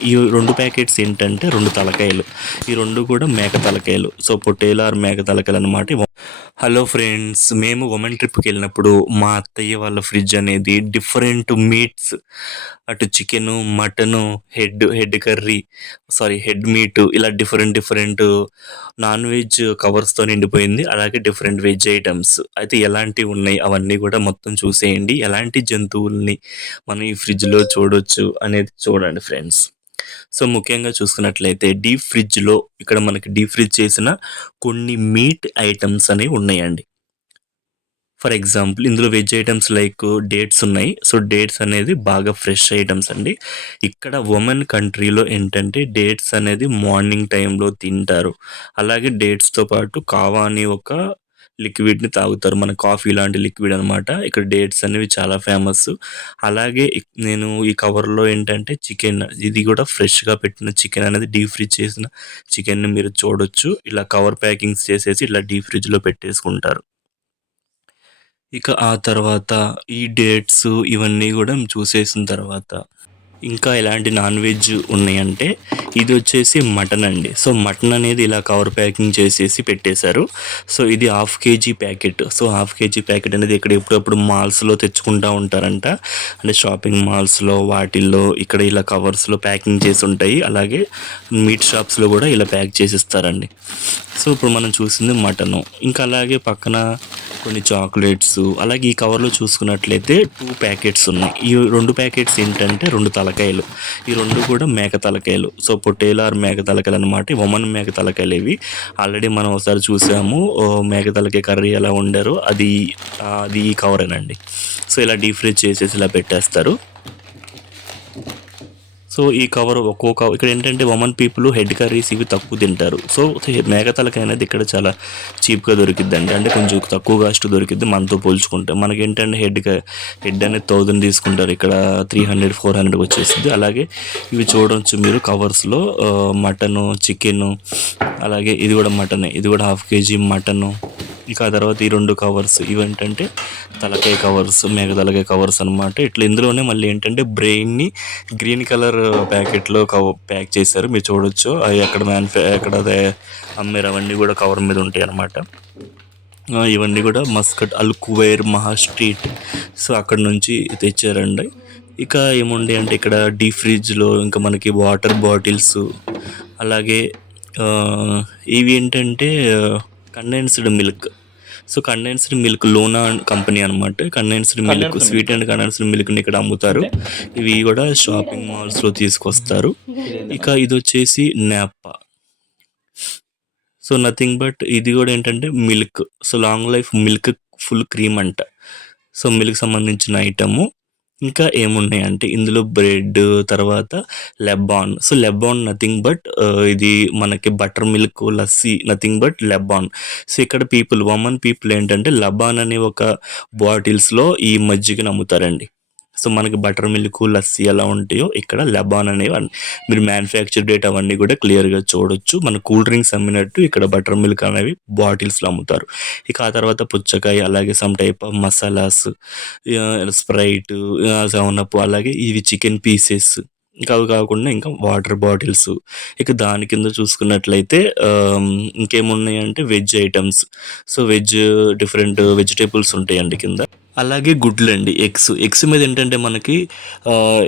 ఈ 2 ప్యాకెట్స్ ఏంటంటే 2 తలకాయలు. ఈ 2 కూడా మేక తలకాయలు. సో, పొట్టేలు ఆర్ మేక తలకాయలనమాట. Hello friends! మేము ఒమన్ ట్రిప్‌కెళ్ళినప్పుడు మా అత్తయ్య వాళ్ళ ఫ్రిడ్జ్ అనేది డిఫరెంట్ మీట్స్ అటు chicken, mutton, head curry head meat ఇలా డిఫరెంట్ నాన్ వెజ్ కవర్స్‌తో నిండిపోయింది. అలాగే డిఫరెంట్ వెజ్ ఐటెమ్స్. అయితే ఎలాంటివి ఉన్నాయి అవన్నీ కూడా మొత్తం చూసేయండి. ఎలాంటి జంతువుల్ని మనం ఈ ఫ్రిడ్జ్‌లో చూడొచ్చు అనేది చూడండి ఫ్రెండ్స్. సో, ముఖ్యంగా చూసుకున్నట్లయితే ఇక్కడ మనకి డీప్ ఫ్రిడ్జ్ చేసిన కొన్ని మీట్ ఐటెమ్స్ అనేవి ఉన్నాయండి. ఫర్ ఎగ్జాంపుల్ ఇందులో వెజ్ ఐటెమ్స్ లైక్ డేట్స్ ఉన్నాయి. సో, డేట్స్ అనేది బాగా ఫ్రెష్ ఐటెమ్స్ అండి. ఇక్కడ ఒమన్ కంట్రీలో ఏంటంటే డేట్స్ అనేది మార్నింగ్ టైంలో తింటారు. అలాగే డేట్స్‌తో పాటు కావా అని ఒక లిక్విడ్‌ని తాగుతారు. మన కాఫీ లాంటి లిక్విడ్ అనమాట. ఇక్కడ డేట్స్ అనేవి చాలా ఫేమస్. అలాగే నేను ఈ కవర్‌లో ఏంటంటే చికెన్ ఇది కూడా ఫ్రెష్‌గా పెట్టిన చికెన్ అనేది డీప్ ఫ్రిడ్జ్ చేసిన చికెన్‌ని మీరు చూడొచ్చు. ఇలా కవర్ ప్యాకింగ్స్ చేసేసి ఇలా డీప్ ఫ్రిడ్జ్‌లో పెట్టేసుకుంటారు. ఇక ఆ తర్వాత ఈ డేట్స్ ఇవన్నీ గూడా చూసేసిన తర్వాత ఇంకా ఎలాంటి నాన్ వెజ్ ఉన్నాయంటే ఇదొచ్చేసి మటన్ అండి. సో, మటన్ అనేది ఇలా కవర్ ప్యాకింగ్ చేసేసి పెట్టేశారు. సో, ఇది half KG packet. So, half KG packet అనేది ఇక్కడ ఎప్పుడప్పుడు మాల్స్‌లో తెచ్చుకుంటా ఉంటారంట. అంటే షాపింగ్ మాల్స్‌లో వాటిల్లో ఇక్కడ ఇలా కవర్స్‌లో ప్యాకింగ్ చేసి ఉంటాయి. అలాగే మీట్ షాప్స్‌లో గూడా ఇలా ప్యాక్ చేసిస్తారండి. సో, ఇప్పుడు మనం చూసింది మటను. ఇంకా అలాగే పక్కన కొన్ని చాక్లెట్స్ అలాగే ఈ కవర్‌లో చూసుకున్నట్లయితే 2 ప్యాకెట్స్ ఉన్నాయి. ఈ 2 ప్యాకెట్స్ ఏంటంటే 2 తలకాయలు. ఈ 2 కూడా మేక తలకాయలు. సో, పొట్టేలు ఆర్ మేక తలకాయలనమాట. ఒమన్ మేక తలకాయలు ఇవి. ఆల్రెడీ మనం ఒకసారి చూసాము. మేక తలకాయ కర్రీ ఎలా వండారో అది ఈ కవరేనండి. సో, ఇలా డీప్ ఫ్రిడ్జ్ చేసేసి ఇలా పెట్టేస్తారు. సో, ఈ కవర్ ఇక్కడ ఏంటంటే ఒమన్ పీపుల్ హెడ్ కర్రీస్ ఇవి తక్కువ తింటారు. సో, మేక తలకాయ అనేది ఇక్కడ చాలా చీప్‌గా దొరికిద్దండి. అంటే కొంచెం తక్కువ కాస్ట్ దొరికిద్ది మనతో పోల్చుకుంటే. మనకేంటంటే హెడ్ అనేది 1000 తీసుకుంటారు. ఇక్కడ 300, 400 వచ్చేసిద్ది. అలాగే ఇవి చూడొచ్చు మీరు కవర్స్‌లో మటను, చికెను అలాగే ఇది కూడా మటనే. ఇది కూడా హాఫ్ కేజీ మటను. ఇక ఆ తర్వాత ఈ 2 కవర్స్ ఇవేంటంటే తలకాయ కవర్స్, మేక తలకాయ కవర్స్ అనమాట. ఇట్లా ఇందులోనే మళ్ళీ ఏంటంటే బ్రెయిన్‌ని గ్రీన్ కలర్ ప్యాకెట్‌లో ప్యాక్ చేశారు. మీరు చూడొచ్చు. అవి ఎక్కడ అమ్మారు అవన్నీ కూడా కవర్ మీద ఉంటాయన్నమాట. ఇవన్నీ కూడా మస్కట్, అల్ కువైర్, మహా స్ట్రీట్. సో, అక్కడ నుంచి తెచ్చారండి. ఇక ఏముంది అంటే ఇక్కడ డీప్ ఫ్రిడ్జ్‌లో ఇంకా మనకి వాటర్ బాటిల్స్ అలాగే ఇవి ఏంటంటే condensed milk. So, condensed milk లోనా కంపెనీ అనమాట. Condensed milk sweet and condensed మిల్క్‌ని ఇక్కడ అమ్ముతారు. ఇవి కూడా షాపింగ్ మాల్స్‌లో తీసుకొస్తారు. ఇక ఇదొచ్చేసి నాప్పా. సో, నథింగ్ బట్ ఇది కూడా ఏంటంటే milk. So, long life milk full cream అంట. సో, మిల్క్ సంబంధించిన ఐటము. ఇంకా ఏమున్నాయంటే ఇందులో బ్రెడ్ తర్వాత లెబాన్. సో, లెబాన్ నథింగ్ బట్ ఇది మనకి buttermilk, lassi nothing but లెబాన్. సో, ఇక్కడ ఒమన్ పీపుల్ ఏంటంటే లబాన్ అనే ఒక బాటిల్స్‌లో ఈ మజ్జిగని అమ్ముతారండి. సో, మనకి బటర్ మిల్క్, లస్సీ ఎలా ఉంటాయో ఇక్కడ లెబాన్ అనేవి మీరు మ్యానుఫ్యాక్చర్ డేట్ అవన్నీ కూడా క్లియర్‌గా చూడొచ్చు. మన కూల్ డ్రింక్స్ అమ్మినట్టు ఇక్కడ బటర్ మిల్క్ అనేవి బాటిల్స్‌లో అమ్ముతారు. ఇక ఆ తర్వాత పుచ్చకాయ అలాగే some type of masalas, Sprite, seven up అలాగే ఇవి చికెన్ పీసెస్. ఇంకా అవి కాకుండా ఇంకా వాటర్ బాటిల్స్. ఇక దాని కింద చూసుకున్నట్లయితే ఇంకేమున్నాయంటే veg items. So, different vegetables ఉంటాయండి కింద. అలాగే గుడ్లండి. ఎగ్స్ మీద ఏంటంటే మనకి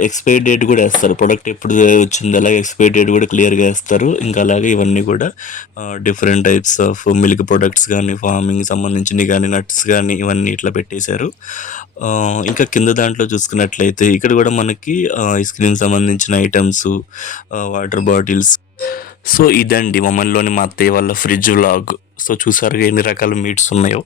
ఎక్స్‌పైరీ డేట్ కూడా ఏస్తారు. ప్రొడక్ట్ ఎప్పుడు వచ్చిందో అలాగే ఎక్స్‌పైరీ డేట్ కూడా క్లియర్‌గా ఏస్తారు. ఇంకా అలాగే ఇవన్నీ కూడా different types of milk products గానీ, ఫార్మింగ్‌కి సంబంధించినవి గానీ, నట్స్ గానీ ఇవన్నీ ఇట్లా పెట్టేశారు. ఇంకా కింద దాంట్లో చూసుకున్నట్లయితే ఇక్కడ కూడా మనకి ఐస్ క్రీమ్‌కి సంబంధించిన ఐటెమ్స్, వాటర్ బాటిల్స్. సో, ఇదండి ఒమన్‌లోని మా అత్తయ్య వాళ్ళ ఫ్రిడ్జ్ వ్లాగ్. సో, చూసారుగా ఎన్ని రకాల మీట్స్ ఉన్నాయో.